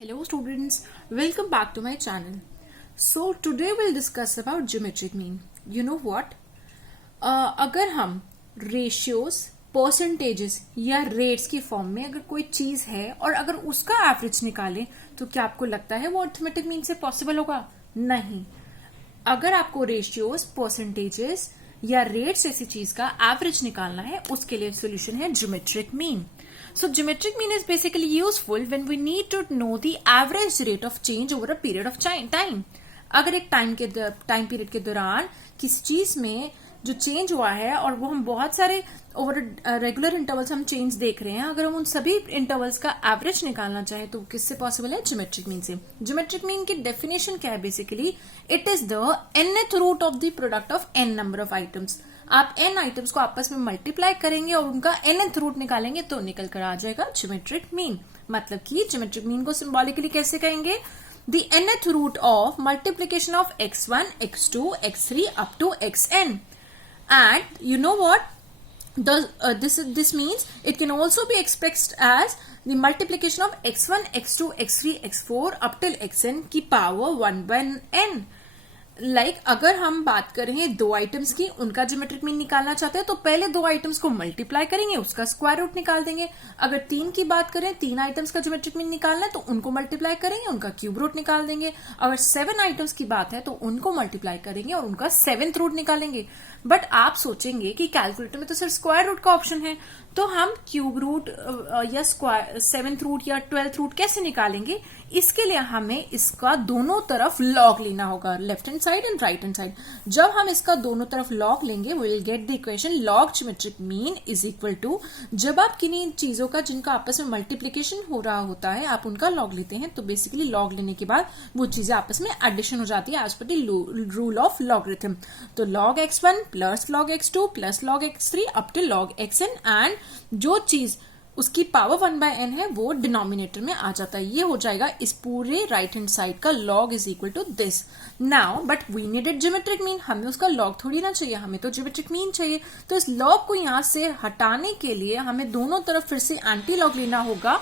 Hello students, welcome back to my channel. So today we'll discuss about geometric mean. You know what? अगर हम ratios, percentages या rates की form में अगर कोई चीज है और अगर उसका एवरेज निकालें तो क्या आपको लगता है वो अर्थमेटिक मीन से पॉसिबल होगा? नहीं. अगर आपको रेशियोज, परसेंटेजेस या रेट्स ऐसी चीज का एवरेज निकालना है उसके लिए सोल्यूशन है geometric mean. So geometric mean is basically useful when we need to know the average rate of change over a period of time. अगर एक टाइम पीरियड के दौरान किसी चीज में जो चेंज हुआ है और वो हम बहुत सारे ओवर रेगुलर इंटरवल्स हम चेंज देख रहे हैं, अगर हम उन सभी इंटरवल्स का एवरेज निकालना चाहें तो किससे पॉसिबल है? ज्योमेट्रिक मीन से. ज्योमेट्रिक मीन की डेफिनेशन क्या है? Basically it is the nth root of the product of n number of items. आप n आइटम्स को आपस में मल्टीप्लाई करेंगे और उनका nth रूट निकालेंगे तो निकल कर आ जाएगा ज्योमेट्रिक मीन. मतलब कि ज्योमेट्रिक मीन को सिंबॉलिकली कैसे कहेंगे? The nth root of multiplication of x1, x2, x3 up to xn. And you know what? This means it can also be expressed as the multiplication of x1, x2, x3, x4 up till xn की power 1 by n. अगर हम बात करें दो items की, उनका geometric mean निकालना चाहते हैं तो पहले दो आइटम्स को मल्टीप्लाई करेंगे, उसका स्क्वायर रूट निकाल देंगे. अगर तीन की बात करें, तीन आइटम्स का ज्योमेट्रिक मीन निकालना है तो उनको मल्टीप्लाई करेंगे, उनका क्यूब रूट निकाल देंगे. अगर 7 आइटम्स की बात है तो उनको मल्टीप्लाई करेंगे और उनका 7th रूट निकालेंगे. बट आप सोचेंगे कि कैलकुलेटर में तो सिर्फ स्क्वायर रूट का ऑप्शन है, तो हम क्यूब रूट या स्क्वायर 7th रूट या 12th रूट कैसे निकालेंगे? इसके लिए हमें इसका दोनों तरफ लॉग लेना होगा, left hand side and right hand side. जब हम इसका दोनों तरफ लॉग लेंगे we will get the equation log geometric mean is equal to, जब आप किन्हीं चीजों का जिनका आपस में मल्टीप्लीकेशन हो रहा होता है आप उनका लॉग लेते हैं तो बेसिकली लॉग लेने के बाद वो चीजें आपस में एडिशन हो जाती है as per the rule of logarithm. तो लॉग x1 प्लस लॉग x2 प्लस log x3 up to log xn, and जो चीज उसकी पावर 1 by n है वो डिनोमिनेटर में आ जाता है. ये हो जाएगा इस पूरे राइट हैंड साइड का log is equal to this. Now but we needed geometric mean. हमें उसका log थोड़ी ना चाहिए, हमें तो ज्योमेट्रिक मीन चाहिए. तो इस log को यहां से हटाने के लिए हमें दोनों तरफ फिर से एंटी लॉग लेना होगा.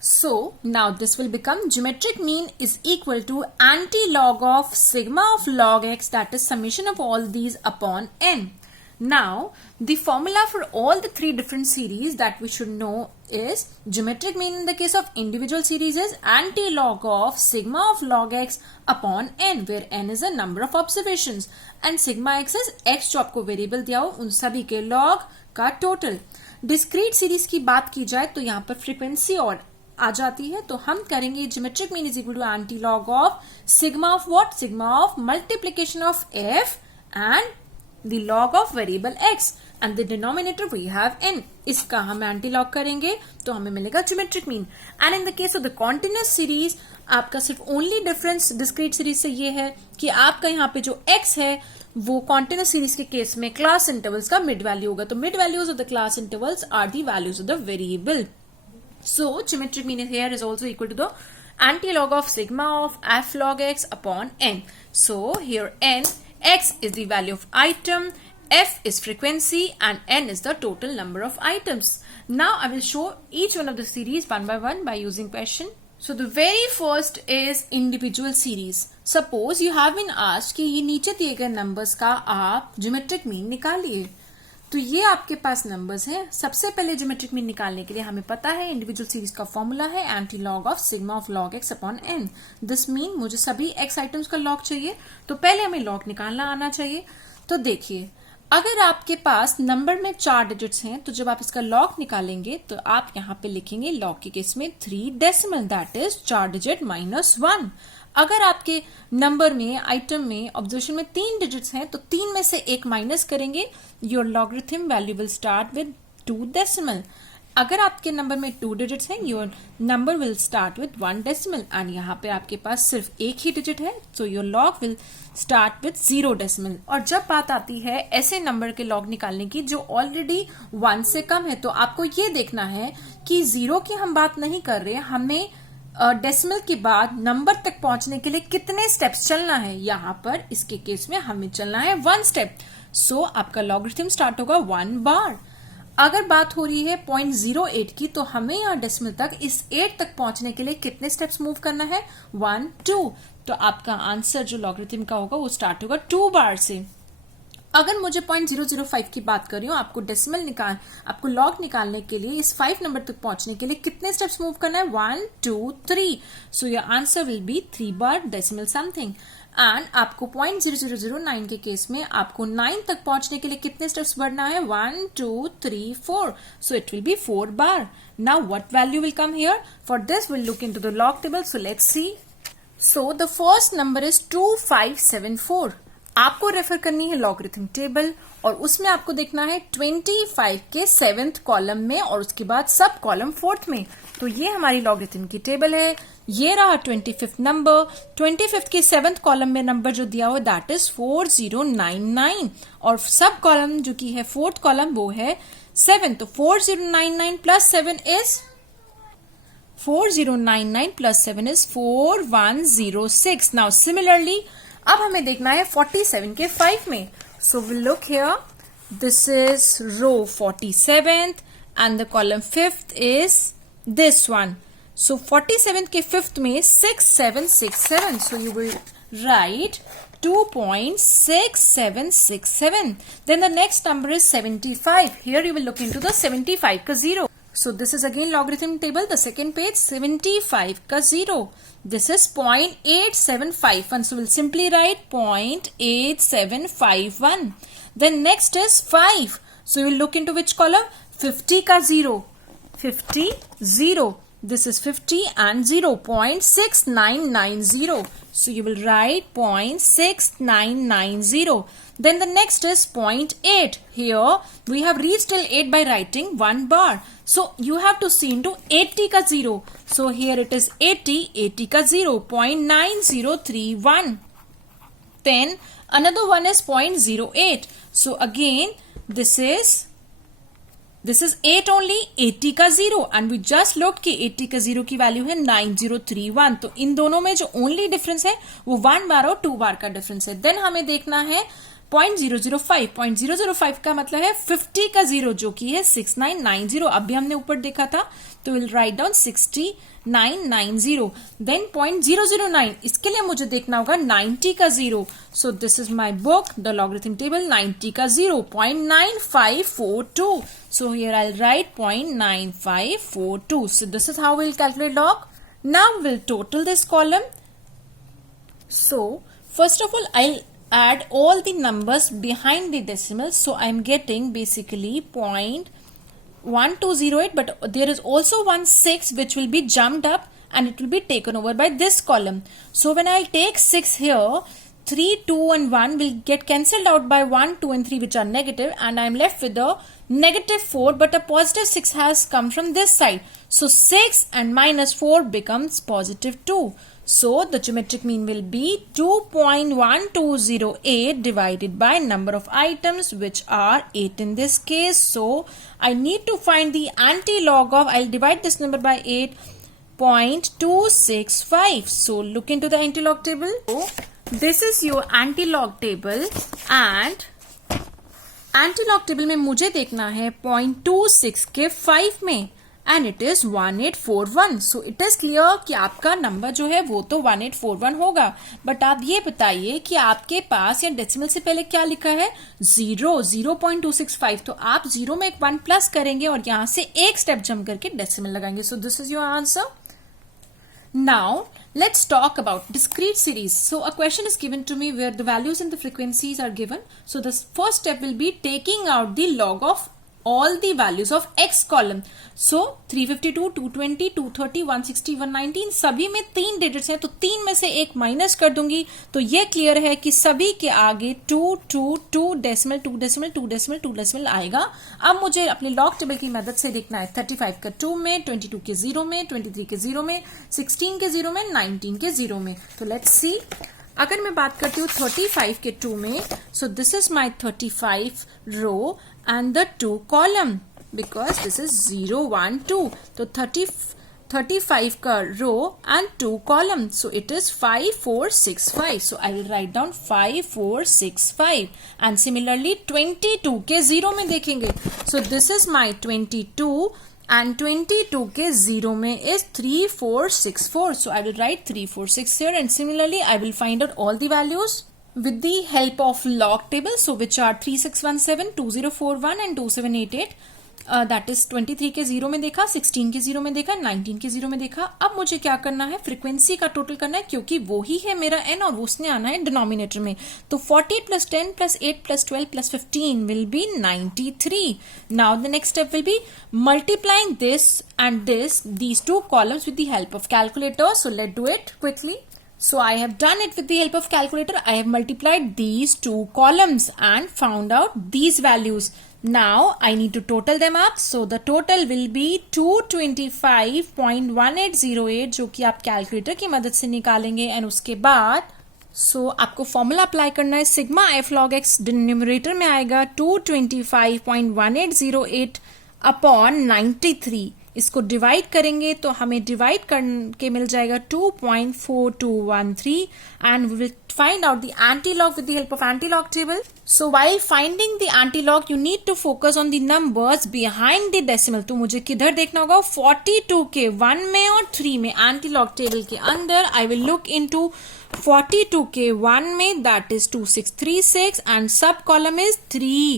So now this will become geometric mean is equal to anti-log of sigma of log x, that is summation of all these upon n. Now the formula for all the three different series that we should know is geometric mean in the case of individual series is anti-log of sigma of log x upon n, where n is a number of observations and sigma x is x जो आपको variable दिया हो उन सभी के log का total. Discrete series की बात की जाए तो यहाँ पर फ्रीक्वेंसी और आ जाती है, तो हम करेंगे geometric mean is equal to anti log of sigma of what? Sigma of multiplication of F and the log of variable X and the denominator we have N. इसका हम एंटी लॉग करेंगे तो हमें मिलेगा geometric mean. And in the case of the continuous series आपका सिर्फ only difference discrete series से ये है कि आपका यहाँ पे जो x है वो कॉन्टिन्यूअस सीरीज के केस में क्लास इंटरवल्स का मिड वैल्यू होगा. तो mid values of the class intervals are the values of the variable. So geometric mean here is also equal to the anti-log of sigma of f log x upon n. So here x is the value of item, f is frequency and n is the total number of items. Now I will show each one of the series one by one by using question. So the very first is individual series. Suppose you have been asked कि ये नीचे दिए गए numbers का आप geometric mean निकालिए. तो ये आपके पास नंबर्स हैं. सबसे पहले ज्योमेट्रिक मीन निकालने के लिए हमें पता है इंडिविजुअल सीरीज का फॉर्मूला है anti log of sigma of log X upon N. This mean मुझे सभी एक्स आइटम्स का लॉग चाहिए तो पहले हमें लॉग निकालना आना चाहिए. तो देखिए अगर आपके पास नंबर में 4 डिजिट्स हैं तो जब आप इसका लॉग निकालेंगे तो आप यहाँ पे लिखेंगे लॉग के केस में 3 decimal, that is 4 digit minus 1. अगर आपके नंबर में आइटम में ऑब्जर्वेशन में 3 डिजिट्स हैं तो 3 में से 1 माइनस करेंगे, your logarithm value will start with 2 decimal. अगर आपके नंबर में 2 डिजिट्स हैं your number will start with 1 decimal and यहाँ पे आपके पास सिर्फ एक ही डिजिट है तो your log will start with 0 decimal. और जब बात आती है ऐसे नंबर के लॉग निकालने की जो ऑलरेडी 1 से कम है तो आपको ये देखना है कि 0 की हम बात नहीं कर रहे, हमें डेसिमल के बाद नंबर तक पहुंचने के लिए कितने स्टेप्स चलना है. यहाँ पर इसके केस में हमें चलना है 1 स्टेप. सो आपका लॉगरिथम स्टार्ट होगा 1 बार. अगर बात हो रही है 0.08 की, तो हमें यहाँ डेसिमल तक इस 8 तक पहुंचने के लिए कितने स्टेप्स मूव करना है? 1 2। तो आपका आंसर जो लॉगरिथम का होगा वो स्टार्ट होगा 2 बार से। अगर मुझे 0.005 की बात कर रही हूँ, आपको लॉग निकालने के लिए इस 5 नंबर तक पहुंचने के लिए कितने स्टेप्स मूव करना है? 1 2 3। So your answer will be 3 bar decimal something. And आपको 0.0009 के केस में आपको 9 तक पहुंचने के लिए कितने स्टेप्स बढ़ना है? 1 2 3 4। So it will be 4 bar. Now what value will come here? For this will look into the log table. So let's see. So the first number is 2574। आपको रेफर करनी है लॉगरिथम टेबल और उसमें आपको देखना है 25 के 7th कॉलम में और उसके बाद सब कॉलम 4th में। तो ये हमारी लॉगरिथम की टेबल है। ये रहा 25th नंबर। 25th के 7th कॉलम में नंबर जो दिया हुआ दैट इज 4099 और सब कॉलम जो की है 4th कॉलम वो है 7। तो 4099 plus 7 is 4099 plus 7 is 4106. Now similarly, अब हमें देखना है 47 के 5 में. So we'll look here. This is row 47th and the column 5th is this one. So 47 के 5th में 6767. So you will write 2.6767. Then the next number is 75. Here you will look into the 75 का 0. So this is again logarithm table, the second page, 75 ka 0. This is 0.8751. So we'll simply write 0.8751. Then next is 5. So you will look into which column? 50 ka 0. 50, 0. This is 50 and 0. 0.6990. So you will write 0.6990. Then the next is 0.8. Here we have reached till 8 by writing 1 bar. So you have to see into 80 ka 0. So here it is 80, 80 ka 0, 0.9031. Then another one is 0.08. So again this is 8 only, 80 का 0 and we just looked कि 80 का 0 की value है 9031. तो इन दोनों में जो only difference है वो 1 बार और 2 बार का डिफरेंस है. देन हमें देखना है 0.005. 0.005 का मतलब है 50 का 0 जो कि है 6990. अभी हमने ऊपर देखा था तो विल राइट डाउन 6990. देन 0.009 इसके लिए मुझे देखना होगा 90 का 0. सो this is my book the logarithm table. 90 का 0 0.9542. So here I'll write 0.9542. So this is how we'll calculate log. Now we'll total this column. So first of all I'll add all the numbers behind the decimals. So I'm getting basically 0.1208, but there is also 1 6 which will be jumped up and it will be taken over by this column. So when I'll take 6 here, 3, 2 and 1 will get cancelled out by 1, 2 and 3 which are negative and I'm left with a -4 but a +6 has come from this side. So 6 and -4 becomes +2. So the geometric mean will be 2.1208 divided by number of items which are 8 in this case. So I need to find the anti-log of, I'll divide this number by 8, 0.265. So look into the anti-log table. So this is your anti-log table and anti-log table में मुझे देखना है 0.26 के 5 में and it is 1841. So it is clear कि आपका number जो है वो तो 1841 होगा. बट आप ये बताइए कि आपके पास या डेसिमल से पहले क्या लिखा है? 0.265. तो आप 0 में एक 1 प्लस करेंगे और यहाँ से एक स्टेप जंप करके डेसिमल लगाएंगे. सो this is your answer. Now, let's talk about discrete series. So, a question is given to me where the values and the frequencies are given. So, the first step will be taking out the log of all the values of x column. So 352, 220, 230, 160, 119 सभी में 3 digits हैं तो 3 में से एक minus कर दूंगी तो ये क्लियर है कि सभी के आगे 2 2 2 डेसिमल 2 डेसिमल 2 डेसिमल 2 डेसिमल आएगा. अब मुझे अपने लॉग टेबल की मदद से देखना है 35 का 2 में, 22 के 0 में, 23 के 0 में, 16 के 0 में, 19 के 0 में. तो लेट्स सी. अगर मैं बात करती हूँ 35 के 2 में, so this is my 35 row and the 2 column because this is 0 1 2. तो 35 का रो and 2 column. So it is 5, 4, 6, 5. So I will write down 5, 4, 6, 5. And similarly 22 के 0 में देखेंगे. So this is my 22 and 22 के 0 में is 3, 4, 6, 4. So I will write 3, 4, 6 here, and similarly I will find out all the values with the help of log table, so which are 3617, 2041 and 2788. That is 23 के 0 में देखा, 16 के 0 में देखा, 19 के 0 में देखा. अब मुझे क्या करना है, फ्रीक्वेंसी का टोटल करना है, क्योंकि वो ही है मेरा n और उसने आना है डिनोमिनेटर में. तो 48 plus 10 plus 8 plus 12 plus 15 will be 93. Now the next step will be multiplying this and this, these two columns with the help of calculator. So let's do it quickly. So I have done it with the help of calculator. I have multiplied these two columns and found out these values. Now I need to total them up. So the total will be 225.1808, जो कि आप calculator की मदद से निकालेंगे. And उसके बाद आपको फॉर्मूला अप्लाई करना है. Sigma F log x denominator में आएगा 225.1808 अपॉन 93. इसको डिवाइड करेंगे तो हमें डिवाइड करके मिल जाएगा 2.4213 and we will find out the antilog with the help of antilog table. So while finding the antilog, you need to focus on the numbers behind the decimal. तो मुझे किधर देखना होगा, 42 के 1 में और 3 में. antilog table के अंदर I will look into 42 के 1 में, that is 2636, and sub column is 3,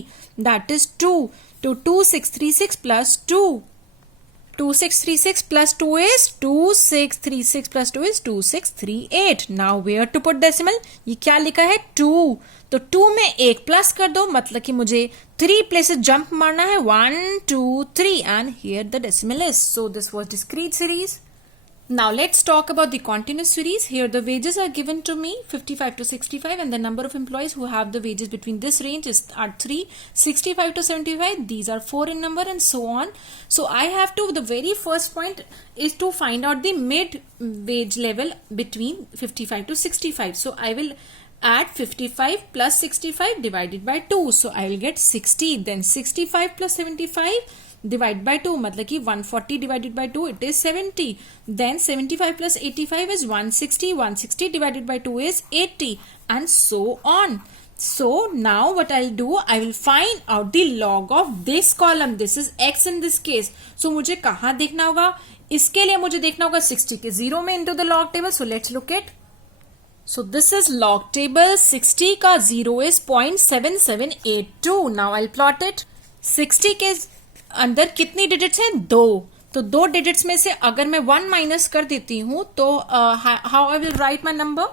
that is 2. तो 2636 plus 2. 2636 plus 2 is 2636 plus 2 is 2638. Now where to put decimal? ये क्या लिखा है, 2. तो 2 में एक प्लस कर दो, मतलब कि मुझे 3 places जंप मारना है, 1, 2, 3, and here the decimal is. So this was discrete series. Now let's talk about the continuous series. Here the wages are given to me 55 to 65, and the number of employees who have the wages between this range are 3. 65 to 75, these are 4 in number, and so on. So I have to, the very first point is to find out the mid wage level between 55 to 65. So I will add 55 plus 65 divided by 2. So I will get 60. Then 65 plus 75 divide by 2, मतलब कि 140 divided by 2, it is 70. Then 75 plus 85 is 160. 160 divided by 2 is 80, and so on. So now what I'll do, I will find out the log of this column. This is x in this case. So मुझे कहाँ देखना होगा, इसके लिए मुझे देखना होगा 60 के 0 में into the log table. So let's look at. So this is log table. 60 का 0 is 0.7782. Now I'll plot it. 60 के अंदर कितनी डिजिट्स हैं, 2. तो 2 डिजिट्स में से अगर मैं 1 माइनस कर देती हूं तो how I will write my number.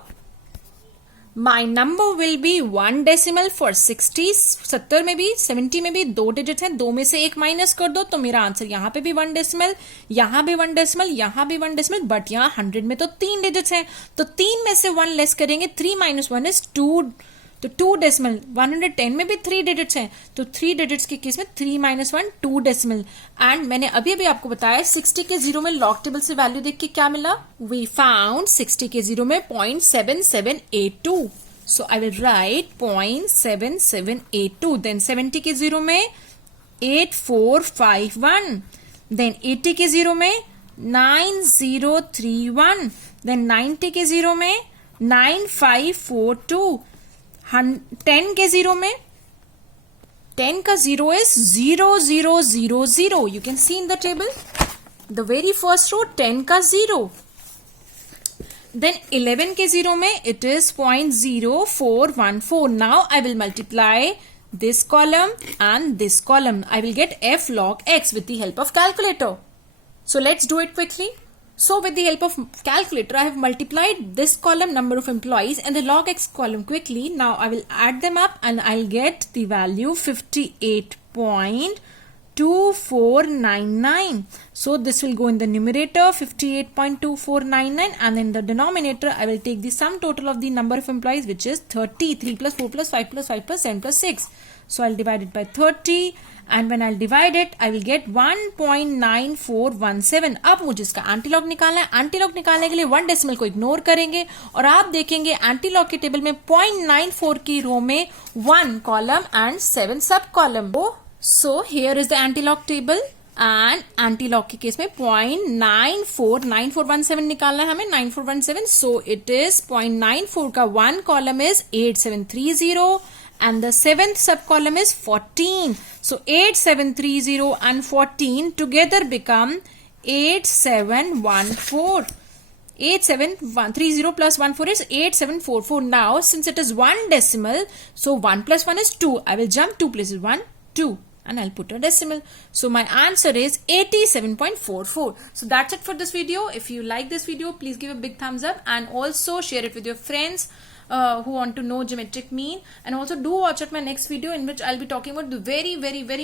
My number will be 1 decimal for 60. 70 में भी 70 में भी 2 डिजिट्स हैं, 2 में से एक माइनस कर दो तो मेरा आंसर यहाँ पे भी 1 डेसिमल, यहाँ भी 1 डेसिमल, यहाँ भी 1 डेसिमल, बट यहाँ 100 में तो 3 डिजिट्स हैं, तो 3 में से 1 लेस करेंगे. 3 minus 1 is 2. तो 2 डेसिमल. 110 में भी 3 डिजिट्स हैं, तो 3 डिजिट्स के केस में 3 minus 1 2 डेसिमल. एंड मैंने अभी अभी आपको बताया 60 के 0 में लॉग टेबल से वैल्यू देख के क्या मिला, वी फाउंड 60 के 0 में 0.7782. सो आई विल राइट 0.7782. देन 70 के 0 में 8451. देन 80 के 0 में 9031. देन 90 के 0 में 9542. 10 के 0 में 10 का 0 is 0000. You can see in the table the very first row 10 का 0. Then 11 के 0 में it is 0.0414. Now I will multiply this column and this column. I will get f log x with the help of calculator. So let's do it quickly. So with the help of calculator, I have multiplied this column number of employees and the log x column quickly. Now I will add them up and I'll get the value 58.2499. So this will go in the numerator 58.2499, and in the denominator I will take the sum total of the number of employees, which is 30. 3 plus 4 plus 5 plus 5 plus 7 plus 6. So I'll divide it by 30, and when I'll divide it I will get 1.9417. अब मुझे इसका antilog निकालना है. Antilog निकालने के लिए 1 decimal को ignore करेंगे और आप देखेंगे एंटीलॉग के टेबल में 0.94 की रो में 1 कॉलम एंड 7 सब column. So here is the antilog table. And anti log के केस में 0.9417 निकालना है हमें, 9417. सो इट इज 0.94 का one column is 8730 and the seventh sub column is 14. So 8730 and 14 together become 8714. 8730 plus 14 is 8744. Now since it is one decimal, so 1 plus 1 is 2. I will jump 2 places, 1 2 and I'll put a decimal. So my answer is 87.44. So that's it for this video. If you like this video, please give a big thumbs up and also share it with your friends who want to know geometric mean, and also do watch out my next video in which I'll be talking about the very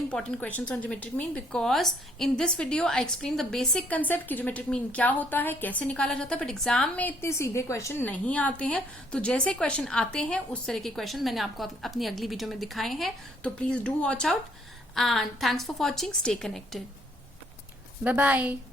important questions on geometric mean, because in this video I explain the basic concept कि geometric mean क्या होता है, कैसे निकाला जाता है, but exam में इतने सीधे क्वेश्चन नहीं आते हैं. तो जैसे क्वेश्चन आते हैं उस तरह के क्वेश्चन मैंने आपको अपनी अगली वीडियो में दिखाए हैं. तो please do watch out and thanks for watching. Stay connected. Bye bye.